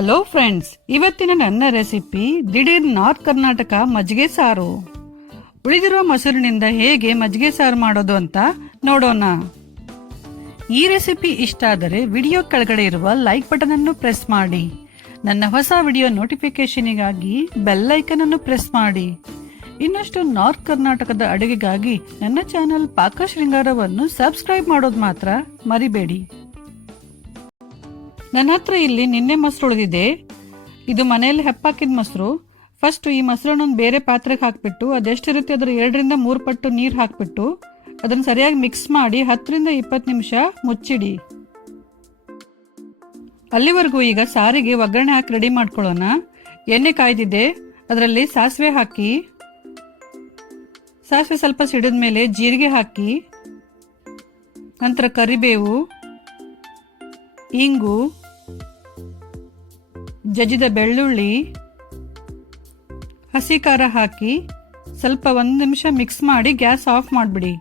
Hello friends, ಇವತ್ತಿನ ನನ್ನ recipe ದಿಢೀರ್ ನಾರ್ತ್ ಕರ್ನಾಟಕ ಮಜ್ಜಿಗೆ ಸಾರು. ಉಳಿದಿರುವ ಮೊಸರಿನಿಂದ ಹೇಗೆ ಮಜ್ಜಿಗೆ ಸಾರು ಮಾಡೋದು ಅಂತ ನೋಡೋಣ. ಈ ರೆಸಿಪಿ ಇಷ್ಟ ಆದರೆ ವಿಡಿಯೋ ಕೆಳಗಡೆ ಇರುವ ಲೈಕ್ ಬಟನ್ ಅನ್ನು ಪ್ರೆಸ್ ಮಾಡಿ. ನನ್ನ ಹೊಸ ವಿಡಿಯೋ ನೋಟಿಫಿಕೇಶನ್ಗಾಗಿ ಬೆಲ್ ಐಕನ್ ಅನ್ನು ಪ್ರೆಸ್ ಮಾಡಿ. ಇನ್ನಷ್ಟು ನಾರ್ತ್ ಕರ್ನಾಟಕದ ಅಡುಗೆಗಾಗಿ ನನ್ನ ಚಾನೆಲ್ ಪಾಕ ಶೃಂಗಾರವನ್ನು ಸಬ್ಸ್ಕ್ರೈಬ್ ಮಾಡೋದು ಮಾತ್ರ ಮರಿಬೇಡಿ. ನನ್ನ ಹತ್ರ ಇಲ್ಲಿ ನಿನ್ನೆ ಮೊಸರು ಉಳಿದಿದೆ. ಇದು ಮನೆಯಲ್ಲಿ ಹೆಪ್ಪಾಕಿದ ಮೊಸರು. ಫಸ್ಟ್ ಈ ಮೊಸರನ್ನೊಂದು ಬೇರೆ ಪಾತ್ರೆಗೆ ಹಾಕ್ಬಿಟ್ಟು ಅದೆಷ್ಟಿರುತ್ತೆ ಅದರ 2ರಿಂದ 3 ಪಟ್ಟು ನೀರು ಹಾಕ್ಬಿಟ್ಟು ಅದನ್ನು ಸರಿಯಾಗಿ ಮಿಕ್ಸ್ ಮಾಡಿ 10ರಿಂದ 20 ನಿಮಿಷ ಮುಚ್ಚಿಡಿ. ಅಲ್ಲಿವರೆಗೂ ಈಗ ಸಾರಿಗೆ ಒಗ್ಗರಣೆ ಹಾಕಿ ರೆಡಿ ಮಾಡ್ಕೊಳ್ಳೋಣ. ಎಣ್ಣೆ ಕಾಯ್ದಿದೆ, ಅದರಲ್ಲಿ ಸಾಸಿವೆ ಹಾಕಿ, ಸಾಸಿವೆ ಸ್ವಲ್ಪ ಸಿಡಿದ ಮೇಲೆ ಜೀರಿಗೆ ಹಾಕಿ, ನಂತರ ಕರಿಬೇವು, ಇಂಗು, ಜಜ್ಜಿದ ಬೆಳ್ಳುಳ್ಳಿ, ಹಸಿ ಖಾರ ಹಾಕಿ ಸ್ವಲ್ಪ 1 ನಿಮಿಷ ಮಿಕ್ಸ್ ಮಾಡಿ ಗ್ಯಾಸ್ ಆಫ್ ಮಾಡಿಬಿಡಿ.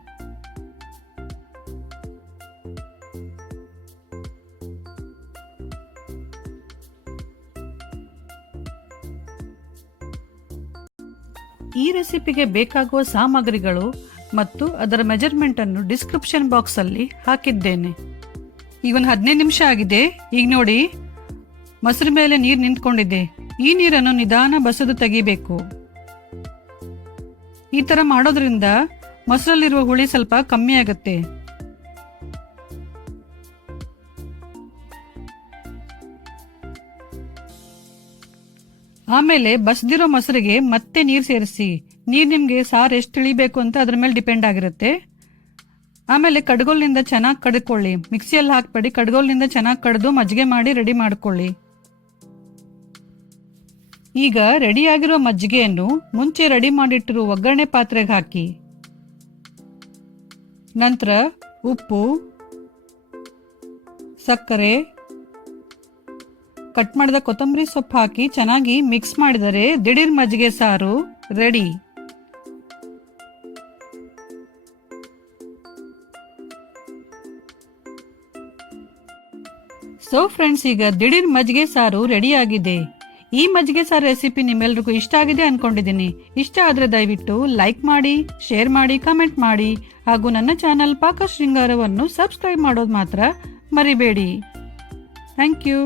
ಈ ರೆಸಿಪಿಗೆ ಬೇಕಾಗುವ ಸಾಮಗ್ರಿಗಳು ಮತ್ತು ಅದರ ಮೆಜರ್ಮೆಂಟ್ ಅನ್ನು ಡಿಸ್ಕ್ರಿಪ್ಷನ್ ಬಾಕ್ಸ್ ಅಲ್ಲಿ ಹಾಕಿದ್ದೇನೆ. ಈಗ ಒಂದು 15 ನಿಮಿಷ ಆಗಿದೆ. ಈಗ ನೋಡಿ, ಮೊಸರು ಮೇಲೆ ನೀರು ನಿಂತ್ಕೊಂಡಿದೆ. ಈ ನೀರನ್ನು ನಿಧಾನ ಬಸದು ತೆಗಿಬೇಕು. ಈ ತರ ಮಾಡೋದ್ರಿಂದ ಮೊಸರಲ್ಲಿರುವ ಹುಳಿ ಸ್ವಲ್ಪ ಕಮ್ಮಿ ಆಗುತ್ತೆ. ಆಮೇಲೆ ಬಸ್ದಿರೋ ಮೊಸರಿಗೆ ಮತ್ತೆ ನೀರು ಸೇರಿಸಿ. ನೀರು ನಿಮ್ಗೆ ಸಾರು ಎಷ್ಟು ಇಳಿಬೇಕು ಅಂತ ಅದ್ರ ಮೇಲೆ ಡಿಪೆಂಡ್ ಆಗಿರುತ್ತೆ. ಆಮೇಲೆ ಕಡ್ಗೋಲ್ನಿಂದ ಚೆನ್ನಾಗಿ ಕಡ್ಕೊಳ್ಳಿ. ಮಿಕ್ಸಿಯಲ್ಲಿ ಹಾಕ್ಬೇಡಿ, ಕಡ್ಗೋಲ್ನಿಂದ ಚೆನ್ನಾಗಿ ಕಡ್ದು ಮಜ್ಜಿಗೆ ಮಾಡಿ ರೆಡಿ ಮಾಡ್ಕೊಳ್ಳಿ. ಈಗ ರೆಡಿಯಾಗಿರೋ ಮಜ್ಜಿಗೆಯನ್ನು ಮುಂಚೆ ರೆಡಿ ಮಾಡಿಟ್ಟಿರುವ ಒಗ್ಗರಣೆ ಪಾತ್ರೆಗೆ ಹಾಕಿ. ನಂತರ ಉಪ್ಪು, ಸಕ್ಕರೆ, ಕಟ್ ಮಾಡಿದ ಕೊತ್ತಂಬರಿ ಸೊಪ್ಪು ಹಾಕಿ ಚೆನ್ನಾಗಿ ಮಿಕ್ಸ್ ಮಾಡಿದರೆ ದಿಢೀರ್ ಮಜ್ಜಿಗೆ ಸಾರು ರೆಡಿ. ಸೊ ಫ್ರೆಂಡ್ಸ್, ಈಗ ದಿಢೀರ್ ಮಜ್ಜಿಗೆ ಸಾರು ರೆಡಿ ಆಗಿದೆ. ಈ ಮಜ್ಜಿಗೆ ಸಾರು ರೆಸಿಪಿ ನಿಮ್ಮೆಲ್ರಿಗೂ ಇಷ್ಟ ಆಗಿದೆ ಅನ್ಕೊಂಡಿದ್ದೀನಿ. ಇಷ್ಟ ಆದ್ರೆ ದಯವಿಟ್ಟು ಲೈಕ್ ಮಾಡಿ, ಶೇರ್ ಮಾಡಿ, ಕಮೆಂಟ್ ಮಾಡಿ ಹಾಗೂ ನನ್ನ ಚಾನಲ್ ಪಾಕ ಶೃಂಗಾರವನ್ನು ಸಬ್ಸ್ಕ್ರೈಬ್ ಮಾಡೋದು ಮಾತ್ರ ಮರಿಬೇಡಿ. Thank you.